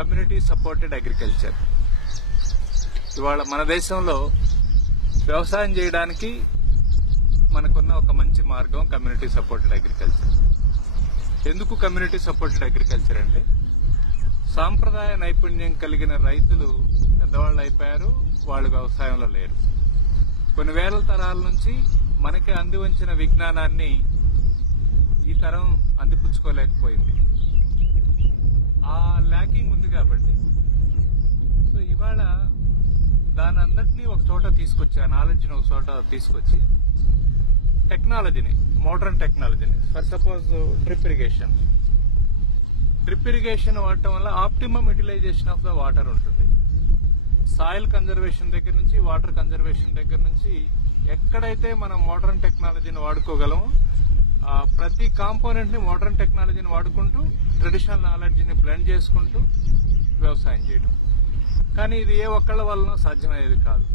Community supported agriculture. ఇవాళ మన దేశంలో వ్యవసాయం చేయడానికి మనకున్న ఒక మంచి మార్గం కమ్యూనిటీ సపోర్టెడ్ అగ్రికల్చర్. ఎందుకు కమ్యూనిటీ సపోర్టెడ్ అగ్రికల్చర్ అంటే, సాంప్రదాయ నైపుణ్యం కలిగిన రైతులు పెద్దవాళ్ళు అయిపోయారు, వాళ్ళు వ్యవసాయంలో లేరు. కొన్ని వేల తరాల నుంచి మనకి అంది వంచిన విజ్ఞానాన్ని ఈ తరం అందిపుచ్చుకోలేకపోయింది. ఆ ల్యాకింగ్ ఉంది కాబట్టి సో ఇవాళ దాని అందరినీ ఒక చోట తీసుకొచ్చి, ఆ నాలెడ్జ్ని ఒక చోట తీసుకొచ్చి టెక్నాలజీని, మోడర్న్ టెక్నాలజీని, ఫర్ సపోజ్ డ్రిప్ ఇరిగేషన్ వాడటం వల్ల optimum utilization of the water ఉంటుంది. సాయిల్ కన్జర్వేషన్ దగ్గర నుంచి, వాటర్ కన్జర్వేషన్ దగ్గర నుంచి ఎక్కడైతే మనం మోడర్న్ టెక్నాలజీని వాడుకోగలమో ప్రతి కాంపోనెంట్ ని మోడర్న్ టెక్నాలజీని వాడుకుంటూ ట్రెడిషనల్ నాలెడ్జ్ని బ్లెండ్ చేసుకుంటూ వ్యవసాయం చేయడం. కానీ ఇది ఏ ఒక్కళ్ళ వలన సాధ్యమయ్యేది కాదు.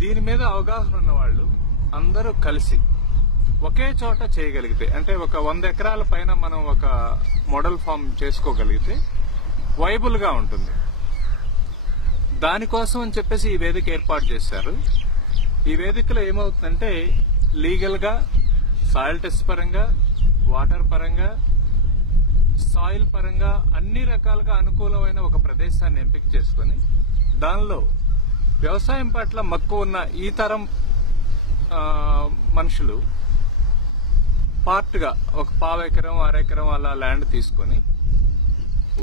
దీని మీద అవగాహన ఉన్న వాళ్ళు అందరూ కలిసి ఒకే చోట చేయగలిగితే, అంటే ఒక 100 ఎకరాల పైన మనం ఒక మోడల్ ఫామ్ చేసుకోగలిగితే వైబుల్ గా ఉంటుంది. దానికోసం అని చెప్పేసి ఈ వేదిక ఏర్పాటు చేశారు. ఈ వేదికలో ఏమవుతుందంటే, లీగల్ గా, సాయిల్ టెస్ట్ పరంగా, వాటర్ పరంగా, సాయిల్ పరంగా అన్ని రకాలుగా అనుకూలమైన ఒక ప్రదేశాన్ని ఎంపిక చేసుకుని దానిలో వ్యవసాయం పట్ల మక్కువ ఉన్న ఈ తరం మనుషులు పార్ట్గా ఒక 1/4 ఎకరం 1/2 ఎకరం అలా ల్యాండ్ తీసుకొని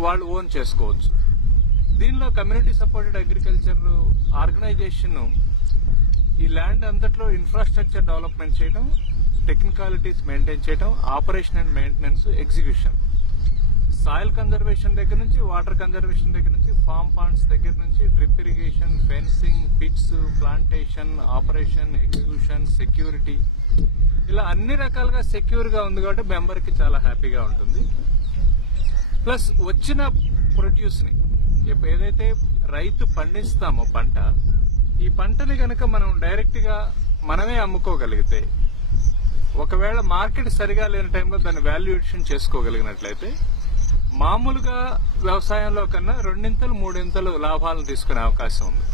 వాళ్ళు ఓన్ చేసుకోవచ్చు. దీనిలో కమ్యూనిటీ సపోర్టెడ్ అగ్రికల్చర్ ఆర్గనైజేషన్ ఈ ల్యాండ్ అంతట్లో ఇన్ఫ్రాస్ట్రక్చర్ డెవలప్మెంట్ చేయడం, టెక్నికాలిటీస్ మెయింటైన్ చేయడం, operation and maintenance, execution, soil conservation దగ్గర నుంచి, వాటర్ కన్జర్వేషన్ దగ్గర నుంచి, ఫార్మ్ పాండ్స్ దగ్గర నుంచి, drip irrigation, fencing, pits, plantation, operation, execution, security, ఇలా అన్ని రకాలుగా సెక్యూర్ గా ఉంది కాబట్టి మెంబర్ కి చాలా హ్యాపీగా ఉంటుంది. ప్లస్ వచ్చిన ప్రొడ్యూస్ ని, ఏదైతే రైతు పండిస్తామో పంట, ఈ పంటని గనక మనం డైరెక్ట్ గా మనమే అమ్ముకోగలిగితే, ఒకవేళ మార్కెట్ సరిగా లేని టైంలో దాన్ని వాల్యుయేషన్ చేసుకోగలిగినట్లయితే మామూలుగా వ్యవసాయంలో కన్నా 2 3 లాభాలను తీసుకునే అవకాశం ఉంది.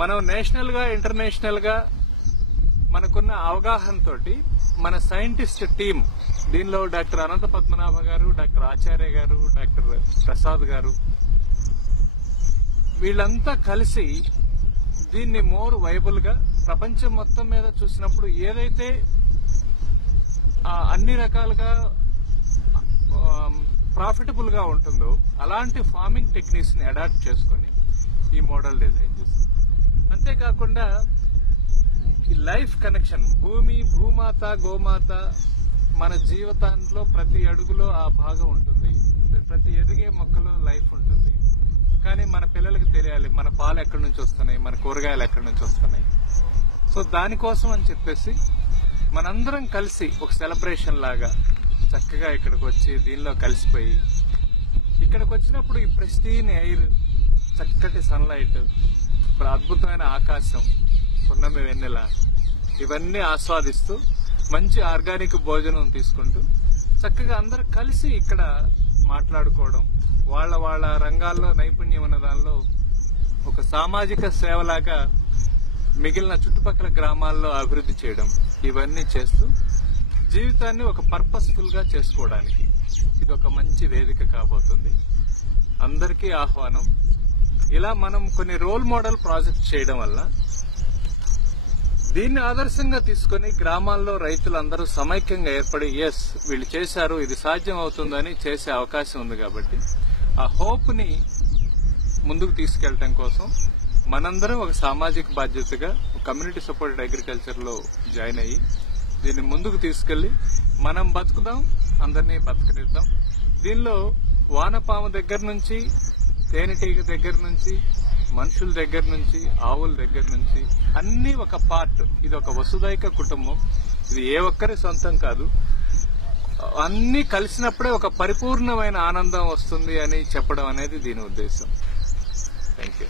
మనం నేషనల్ గా, ఇంటర్నేషనల్ గా మనకున్న అవగాహనతోటి మన సైంటిస్ట్ టీం, దీనిలో డాక్టర్ అనంత పద్మనాభ గారు, డాక్టర్ ఆచార్య గారు, డాక్టర్ ప్రసాద్ గారు, వీళ్ళంతా కలిసి దీన్ని మోర్ వైబుల్ గా ప్రపంచం మొత్తం మీద చూసినప్పుడు ఏదైతే అన్ని రకాలుగా ప్రాఫిటబుల్ గా ఉంటుందో అలాంటి ఫార్మింగ్ టెక్నిక్స్ ని అడాప్ట్ చేసుకుని ఈ మోడల్ డిజైన్ చేస్తుంది. అంతేకాకుండా ఈ లైఫ్ కనెక్షన్, భూమి, భూమాత, గోమాత, మన జీవితంలో ప్రతి అడుగులో ఆ భాగం ఉంటుంది. ప్రతి ఎదిగే మొక్కలో లైఫ్ ఉంటుంది. కానీ మన పిల్లలకి తెలియాలి మన పాలు ఎక్కడి నుంచి వస్తున్నాయి, మన కూరగాయలు ఎక్కడి నుంచి వస్తున్నాయి. సో దానికోసం అని చెప్పేసి మనందరం కలిసి ఒక సెలబ్రేషన్ లాగా చక్కగా ఇక్కడికి వచ్చి దీనిలో కలిసిపోయి, ఇక్కడికి వచ్చినప్పుడు ఈ ప్రెస్టీన్ ఎయిర్, చక్కటి సన్లైట్, అద్భుతమైన ఆకాశం, పున్నమి వెన్నెల, ఇవన్నీ ఆస్వాదిస్తూ మంచి ఆర్గానిక్ భోజనం తీసుకుంటూ చక్కగా అందరూ కలిసి ఇక్కడ మాట్లాడుకోవడం, వాళ్ళ రంగాల్లో నైపుణ్యం ఉన్న దానిలో ఒక సామాజిక సేవలాగా మిగిలిన చుట్టుపక్కల గ్రామాల్లో అభివృద్ధి చేయడం, ఇవన్నీ చేస్తూ జీవితాన్ని ఒక పర్పస్ఫుల్ గా చేసుకోవడానికి ఇది ఒక మంచి వేదిక కాబోతుంది. అందరికీ ఆహ్వానం. ఇలా మనం కొన్ని రోల్ మోడల్ ప్రాజెక్ట్ చేయడం వల్ల దీన్ని ఆదర్శంగా తీసుకుని గ్రామాల్లో రైతులందరూ సమైక్యంగా ఏర్పడి, ఎస్ వీళ్ళు చేశారు, ఇది సాధ్యం అవుతుందని చేసే అవకాశం ఉంది. కాబట్టి ఆ హోప్ ని ముందుకు తీసుకెళ్లడం కోసం మనందరం ఒక సామాజిక బాధ్యతగా కమ్యూనిటీ సపోర్టెడ్ అగ్రికల్చర్ లో జాయిన్ అయ్యి దీన్ని ముందుకు తీసుకెళ్లి మనం బతుకుదాం, అందరినీ బతకనిద్దాం. దీనిలో వానపాము దగ్గర నుంచి, తేనెటీగ దగ్గర నుంచి, మనుషుల దగ్గర నుంచి, ఆవుల దగ్గర నుంచి అన్ని ఒక పార్ట్. ఇది ఒక వసుదైక కుటుంబం. ఇది ఏ ఒక్కరి సొంతం కాదు. అన్ని కలిసినప్పుడే ఒక పరిపూర్ణమైన ఆనందం వస్తుంది అని చెప్పడం అనేది దీని ఉద్దేశం. Thank you.